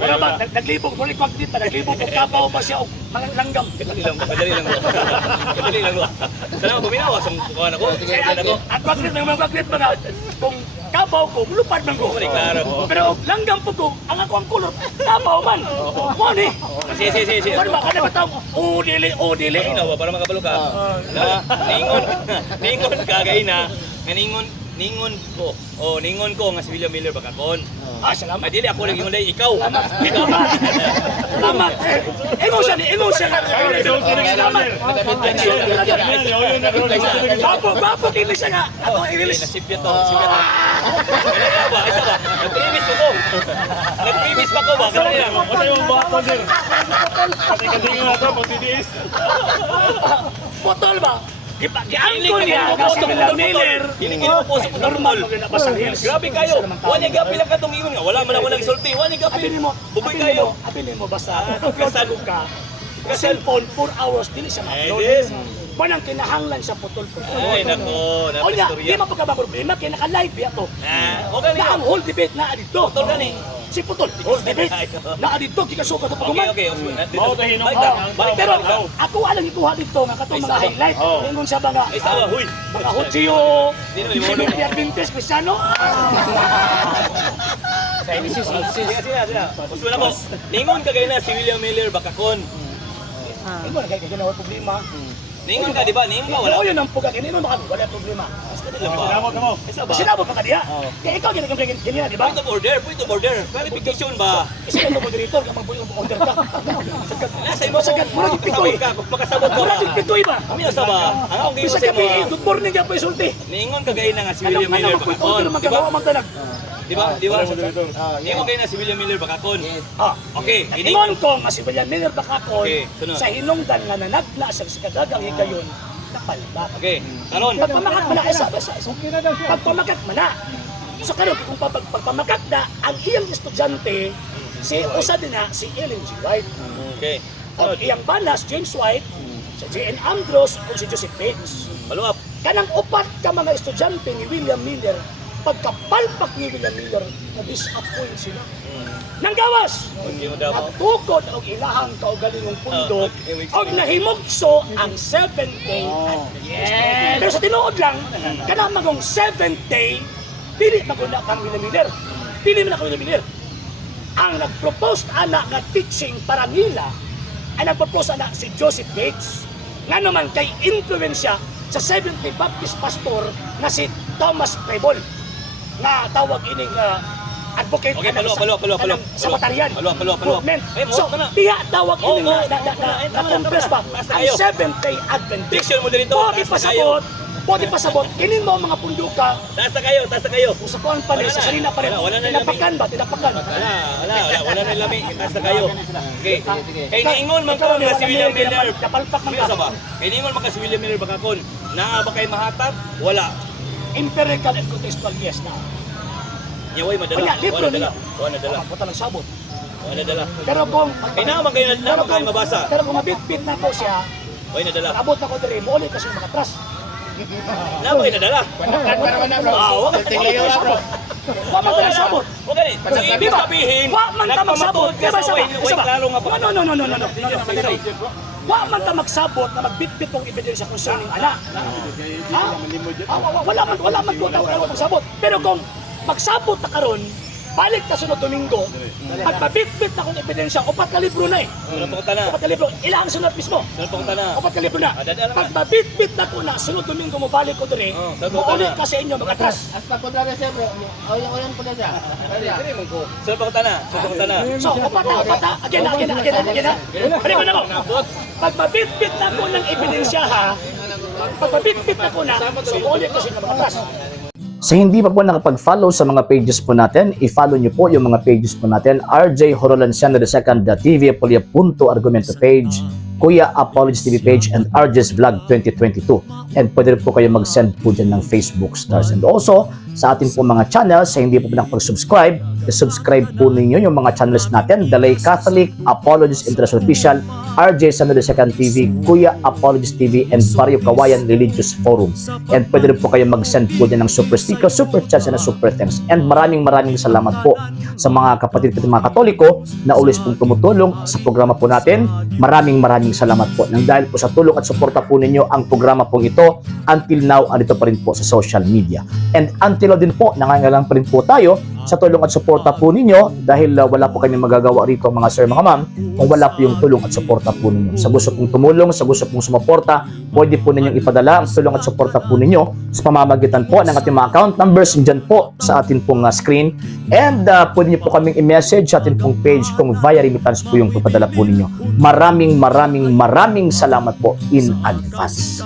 Pero ba, naglibog, muli ko dito, naglibog kung kabaw ba siya o langgam. Kadali lang ko. Kadali lang ko. Sana ako buminawa sa kuhan ako. At bakit ng mga bakit mga kung kabaw ko, lupad man ko. Klaro. Pero langgam po ko, ang ako ang kulot, kabaw man. Mo ni. Sige. Ano ba, kada ba taong udili. Ikaw ba, para makabalo ka? Ningon ka, gay na. Ningon ko. Ningon ko nga si William Miller Bacacon. Salamat. Dili ako lagi mo ikaw. Ikaw ba? Salamat. Emotion. Salamat. Bapo, kini siya nga. Ako i-release. Nasipya to. Kaya ba? Isa ba? Nag-premise ko. Nag-premise pa ko ba? Kaya lang. Ano yung bato, sir? Pati-katingin na ito, pati-diis. Botol ba? Giangko niya kasi William Miller. Hindi kinuupo sa Normal ba sa reels? Grabe kayo. Wala gapi lang katong ingon nga. Wala man lang isulti. Wala gapi. Buboy kayo. Apilin mo basta kasal ka. Cellphone 4 hours dili siya ma-upload. Yes. Manang kinahanglan sa putol-putol. Ay nako, O niya, di napastorya. mapagkaba problema kaya naka-live ya to. Okay Na ang niyo. whole debate na adito. Putol gani. Si putol, whole debate. Na adito kikasuka to paguman. Okay. Mao tayo hinong Balik ang balik Pero pero ako alang ikuha dito nga katong Ay, mga sawa. highlight. Oh. Ingon siya ba nga Ay sawa, huy. mga Hutio, Di na, si imono. Miguel Adventist Cristiano. Sila. Usulan ako. Ningon ka kayo na si William Miller Bacacon. Imo na kay ginawa problema. Ningon ka, di ba? Ningon ka, wala. Wala yun ang puga kini mo wala problema. Mas kanila ba? Sinamot mo. Isa ba? Sinabo pa kadiya. Kaya ikaw ginagamit ganyan, di ba? Point of order. Clarification ba? Isa ka moderator ka mag-order ka. Nasa imo Sagad mo lagi pitoy. ka, kung makasabot ka Wala ba? din pitoy ba? Kami nasa ba? Ang akong Bisa gibo sa kami imo. good morning ka pa isulti. Ningon ka kayo na nga si William Alam Miller mo point Bacacon. order Di ba? magkagawa man tanag. Di ba? Di ba? Moderator. Ningon kayo na si William Miller Bacacon. Okay. Ingon ko nga si William Miller Bacacon Okay, sunod. sa hinungdan nga nanagna sa kadagang higayon napalbat. Okay. Karon. Pagpamakat man na isa. Pagpamakat man na. So karon kung pagpamakat na ang iyang estudyante si usa din na si Ellen G. White. Okay. Ang iyang balas James White, si J.N. Andros ug si Joseph Bates. Follow up. Kanang upat ka mga estudyante ni William Miller pagkapalpak ni William Miller na-disappoint sila. Nang gawas! Hindi mo daw. At tukod ang ilahang kaugalingong pundo Okay, wait. o nahimugso ang 7th day Adventist. Pero sa tinuod lang, kanang magong 7th day, dili maguna kang William Miller. Dili man ako William Miller. Ang nag-propose anak nga teaching para nila ay nag-propose anak si Joseph Bates nga naman kay influensya sa 7th day Baptist pastor na si Thomas Preble nga tawag ining advocate Okay, kanang palo. sa Batarian. Palo. Movement. Eh, mo So, ka na. diha tawag ining Oo, na compress ba? basta Ang kayo. 7th day Adventist. Diction mo dito. Pwede pasabot. Kinin mo ang mga punduka. Taas na kayo. Kung sa kuwan pa rin, Wala sa na. salina pa rin. Wala na Tinapakan ba? Tinapakan. Wala na lami. Taas na kayo. Okay. Kay niingon man ko nga si William Miller. Napalpak man Kaya ka. ba? Kay niingon man ka si William Miller Bacacon. Naa ba kay mahatag? Wala. Empirical and contextual, yes na. Yaway madala. Wala, libro niya. Wala dala. Puta ng sabot. Wala dala. Pero kung... Kay naman kayo mabasa. Pero kung mabit-bit na ko siya, Wala nadala. abot na ko diri, mo ulit kasi mga atras. Naman kayo nadala. Wag man ka nagsabot. Okay. So ibig sabihin, Wag man ka magsabot. ka sa way klaro nga pa. No. Wag man ka magsabot na magbitbit ng ebidensya concerning anak. Wala man ko tawag magsabot. Pero kung magsabot ta karon, balik ta sunod Domingo, pag mabitbit na kong ebidensya, upat ka libro na eh. Sunod pa na. Upat ka libro, ilang sunod mismo. Sunod pa na. Upat ka libro na. Dadala Pag mabitbit na ko na, sunod Domingo mo balik ko diri, sabi ko ulit na. ka sa inyo mga atras. Hasta kontra siya bro. Oyan po na siya. Sunod pa na. So, upata, again na. Balik ko na mo. Pag mabitbit na ko ng ebidensya ha, pag mabitbit na ko na, so ulit kasi ng mga atras. Sa hindi pa po nakapag-follow sa mga pages po natin, i-follow nyo po yung mga pages po natin, RJ Horolanciano II TV, Apolia Punto Argumento page, Kuya Apologies TV page, and RJ's Vlog 2022. And pwede rin po kayo mag-send po dyan ng Facebook stars. And also, sa ating po mga channels, sa hindi po nakapag-subscribe, i-subscribe po ninyo yung mga channels natin, Dalay Catholic, Apologies International Official, RJ Sano II TV, Kuya Apologist TV, and Barrio Kawayan Religious Forum. And pwede rin po kayo mag-send po dyan ng super sticker, super chats, and super thanks. And maraming salamat po sa mga kapatid at mga Katoliko na ulis pong tumutulong sa programa po natin. Maraming salamat po. Nang dahil po sa tulong at suporta po ninyo, ang programa po ito until now andito pa rin po sa social media. And until now din po, nangangailangan pa rin po tayo sa tulong at suporta po ninyo dahil wala po kami magagawa rito mga sir, mga ma'am, kung wala po yung tulong at suporta po ninyo. Sa gusto pong tumulong, sa gusto pong sumuporta, pwede po ninyong ipadala ang tulong at suporta po ninyo sa pamamagitan po ng ating mga account numbers dyan po sa ating pong screen. And pwede nyo po kaming i-message sa ating pong page kung via remittance po yung ipadala po ninyo. Maraming salamat po in advance.